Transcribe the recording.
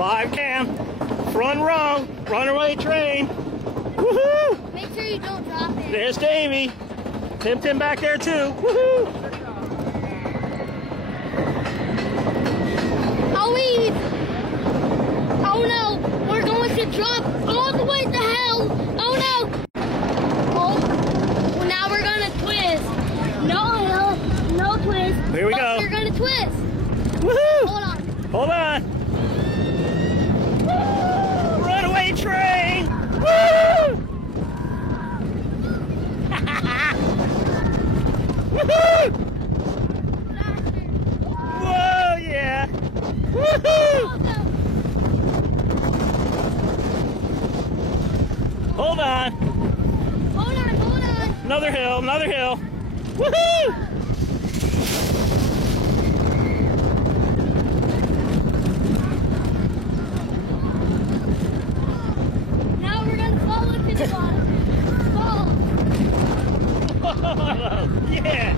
Live cam. Front row. Runaway train. Woohoo! Make sure you don't drop it. There's Davey. Tim back there too. Woohoo! Oh, wait. Oh no, we're going to drop all the way to hell. Oh no. Oh, well, now we're gonna twist. No hell, no twist. Here we go. We're gonna twist. Woohoo! Hold on. Hold on. Woo! Runaway train. Woo! Woohoo! Whoa, yeah. Woohoo! Hold on. Hold on, hold on. Another hill, another hill. Woohoo! Now we're gonna fall into the bottom. Fall. Yeah.